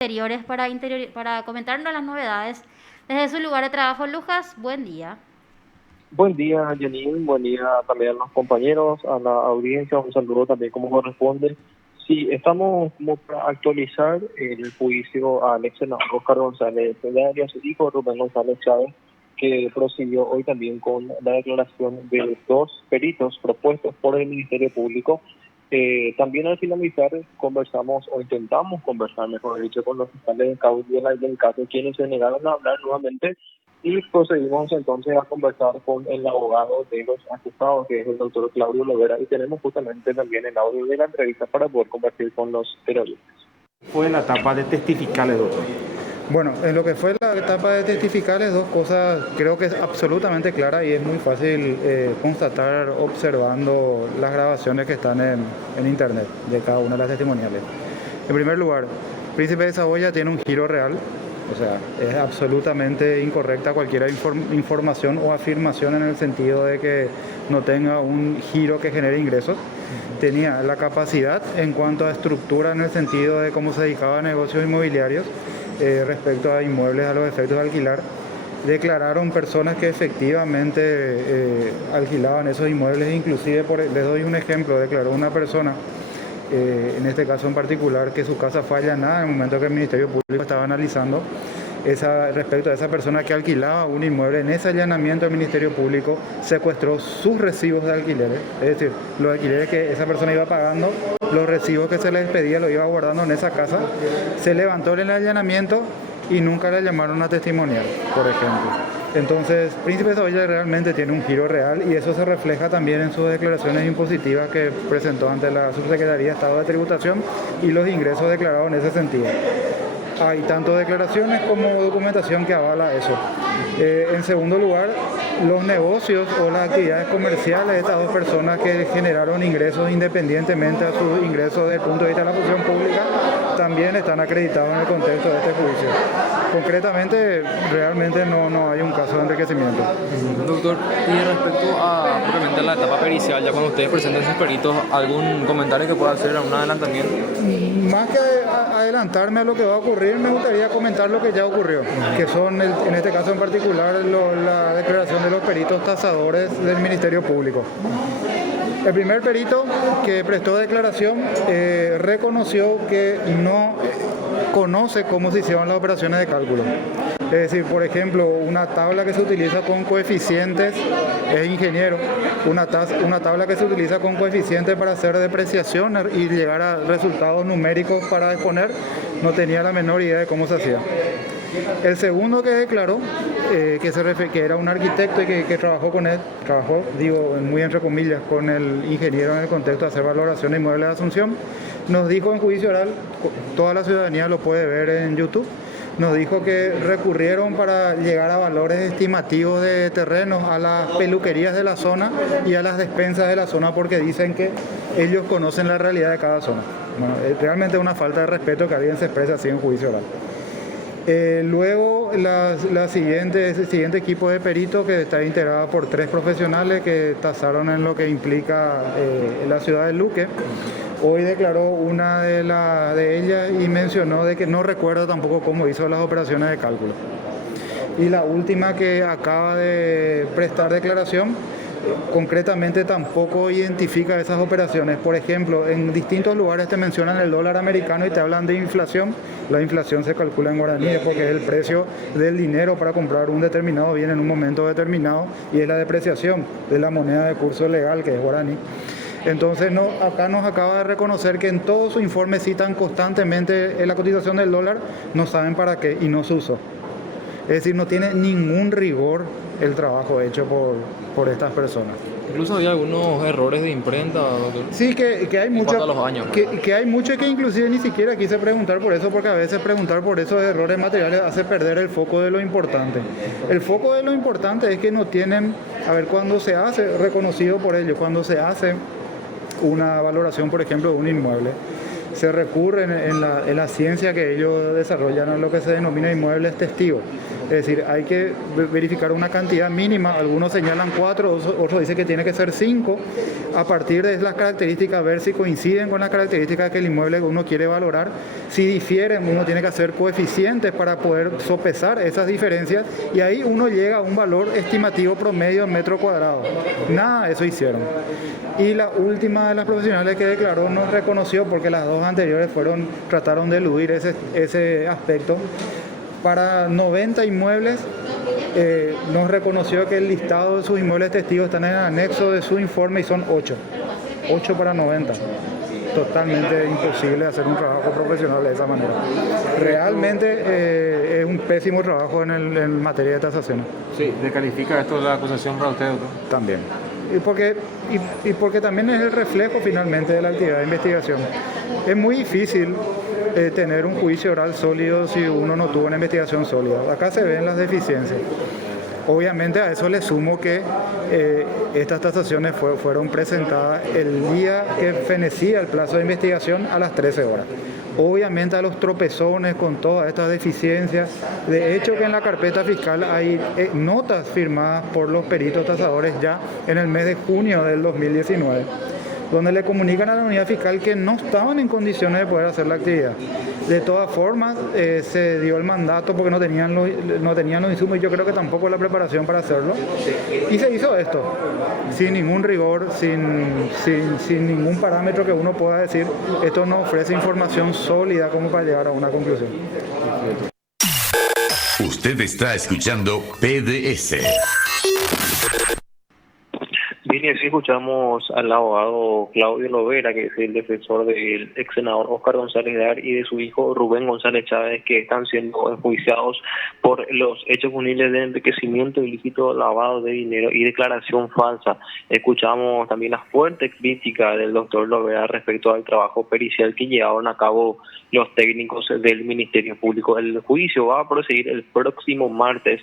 Interiores para comentarnos las novedades desde su lugar de trabajo. Lucas, buen día. Buen día, Janine. Buen día también a los compañeros, a la audiencia. Un saludo también como corresponde. Sí, estamos como para actualizar el juicio al ex senador Óscar González Pedal y a su hijo Rubén González Chávez, que prosiguió hoy también con la declaración de dos peritos propuestos por el Ministerio Público. También al finalizar conversamos o intentamos conversar, mejor dicho, con los fiscales de causa del caso, quienes se negaron a hablar nuevamente y procedimos entonces a conversar con el abogado de los acusados, que es el doctor Claudio Lovera, y tenemos justamente también el audio de la entrevista para poder compartir con los periodistas. Fue la etapa de testificales, doctor. Bueno, en lo que fue la etapa de testificales, dos cosas creo que es absolutamente clara y es muy fácil constatar observando las grabaciones que están en internet de cada una de las testimoniales. En primer lugar, Príncipe de Saboya tiene un giro real, o sea, es absolutamente incorrecta cualquier información o afirmación en el sentido de que no tenga un giro que genere ingresos. Tenía la capacidad en cuanto a estructura en el sentido de cómo se dedicaba a negocios inmobiliarios respecto a inmuebles a los efectos de alquilar. Declararon personas que efectivamente alquilaban esos inmuebles, inclusive les doy un ejemplo, declaró una persona, en este caso en particular, que su casa fue allanada en el momento que el Ministerio Público estaba analizando respecto a esa persona que alquilaba un inmueble. En ese allanamiento el Ministerio Público secuestró sus recibos de alquileres, es decir, los alquileres que esa persona iba pagando, los recibos que se les pedía los iba guardando en esa casa. Se levantó el allanamiento y nunca le llamaron a testimoniar, por ejemplo. Entonces, Príncipe Saboya realmente tiene un giro real y eso se refleja también en sus declaraciones impositivas que presentó ante la Subsecretaría de Estado de Tributación y los ingresos declarados en ese sentido. Hay tanto declaraciones como documentación que avala eso. En segundo lugar, los negocios o las actividades comerciales de estas dos personas que generaron ingresos independientemente a sus ingresos desde el punto de vista de la función pública también están acreditados en el contexto de este juicio. Concretamente, realmente no hay un caso de enriquecimiento. Doctor, y respecto a propiamente la etapa pericial, ya cuando ustedes presenten sus peritos, ¿algún comentario que pueda hacer, un adelantamiento? Más que adelantarme a lo que va a ocurrir, me gustaría comentar lo que ya ocurrió, que son, en este caso en particular, la declaración de los peritos tasadores del Ministerio Público. El primer perito que prestó declaración reconoció que no conoce cómo se hicieron las operaciones de cálculo. Es decir, por ejemplo, una tabla que se utiliza con coeficientes, es ingeniero, una tabla que se utiliza con coeficientes para hacer depreciación y llegar a resultados numéricos para exponer, no tenía la menor idea de cómo se hacía. El segundo que declaró, que era un arquitecto y que trabajó con él, muy entre comillas, con el ingeniero en el contexto de hacer valoración de inmuebles de Asunción, nos dijo en juicio oral, toda la ciudadanía lo puede ver en YouTube, nos dijo que recurrieron para llegar a valores estimativos de terrenos a las peluquerías de la zona y a las despensas de la zona porque dicen que ellos conocen la realidad de cada zona. Bueno, es realmente una falta de respeto que alguien se exprese así en juicio oral. Luego, el siguiente equipo de peritos, que está integrado por 3 profesionales que tasaron en lo que implica la ciudad de Luque. Hoy declaró una de ellas y mencionó de que no recuerda tampoco cómo hizo las operaciones de cálculo. Y la última, que acaba de prestar declaración, concretamente tampoco identifica esas operaciones. Por ejemplo, en distintos lugares te mencionan el dólar americano y te hablan de inflación. La inflación se calcula en guaraníes porque es el precio del dinero para comprar un determinado bien en un momento determinado y es la depreciación de la moneda de curso legal, que es guaraní. Entonces, acá nos acaba de reconocer que en todo su informe citan constantemente la cotización del dólar, no saben para qué y no se usó. Es decir, no tiene ningún rigor el trabajo hecho por estas personas. Incluso había algunos errores de imprenta, doctor. Sí, que hay mucho. En cuanto a los años. Que hay mucho y que inclusive ni siquiera quise preguntar por eso, porque a veces preguntar por esos errores materiales hace perder el foco de lo importante. El foco de lo importante es que no tienen, cuando se hace, reconocido por ellos, cuando se hace una valoración, por ejemplo, de un inmueble, se recurre en la ciencia que ellos desarrollan a lo que se denomina inmuebles testigos. Es decir, hay que verificar una cantidad mínima, algunos señalan 4, otros dicen que tiene que ser 5, a partir de las características, ver si coinciden con las características que el inmueble que uno quiere valorar. Si difieren, uno tiene que hacer coeficientes para poder sopesar esas diferencias y ahí uno llega a un valor estimativo promedio en metro cuadrado. Nada de eso hicieron. Y la última de las profesionales que declaró no reconoció, porque las dos anteriores trataron de eludir ese aspecto. Para 90 inmuebles nos reconoció que el listado de sus inmuebles testigos están en el anexo de su informe y son 8. 8 para 90. Totalmente imposible hacer un trabajo profesional de esa manera. Realmente es un pésimo trabajo en materia de tasación. Sí, ¿descalifica esto la acusación para usted, doctor? También. Y porque también es el reflejo finalmente de la actividad de investigación. Es muy difícil tener un juicio oral sólido si uno no tuvo una investigación sólida. Acá se ven las deficiencias. Obviamente a eso le sumo que estas tasaciones fueron presentadas el día que fenecía el plazo de investigación a las 13 horas. Obviamente a los tropezones con todas estas deficiencias. De hecho que en la carpeta fiscal hay notas firmadas por los peritos tasadores ya en el mes de junio del 2019, donde le comunican a la unidad fiscal que no estaban en condiciones de poder hacer la actividad. De todas formas, se dio el mandato porque no tenían los insumos y yo creo que tampoco la preparación para hacerlo. Y se hizo esto, sin ningún rigor, sin ningún parámetro que uno pueda decir, esto no ofrece información sólida como para llegar a una conclusión. Usted está escuchando PDS. Bien, y así escuchamos al abogado Claudio Lovera, que es el defensor del ex senador Óscar González Dar y de su hijo Rubén González Chávez, que están siendo enjuiciados por los hechos punibles de enriquecimiento ilícito, lavado de dinero y declaración falsa. Escuchamos también la fuerte crítica del doctor Lovera respecto al trabajo pericial que llevaron a cabo los técnicos del Ministerio Público. El juicio va a proseguir el próximo martes,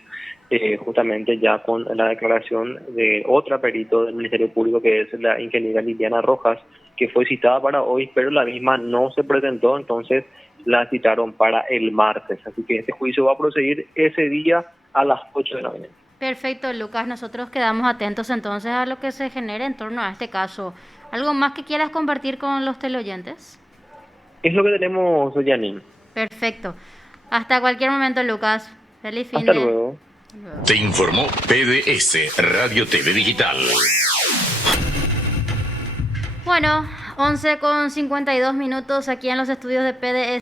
justamente ya con la declaración de otra perito del Ministerio Público, que es la ingeniera Liliana Rojas, que fue citada para hoy, pero la misma no se presentó, entonces la citaron para el martes. Así que este juicio va a proseguir ese día a las 8 de la mañana. Perfecto, Lucas. Nosotros quedamos atentos entonces a lo que se genere en torno a este caso. ¿Algo más que quieras compartir con los teleoyentes? Es lo que tenemos, Janine. Perfecto. Hasta cualquier momento, Lucas. Feliz fin Hasta de... luego. Te informó PDS Radio TV Digital. Bueno, 11:52 aquí en los estudios de PDS.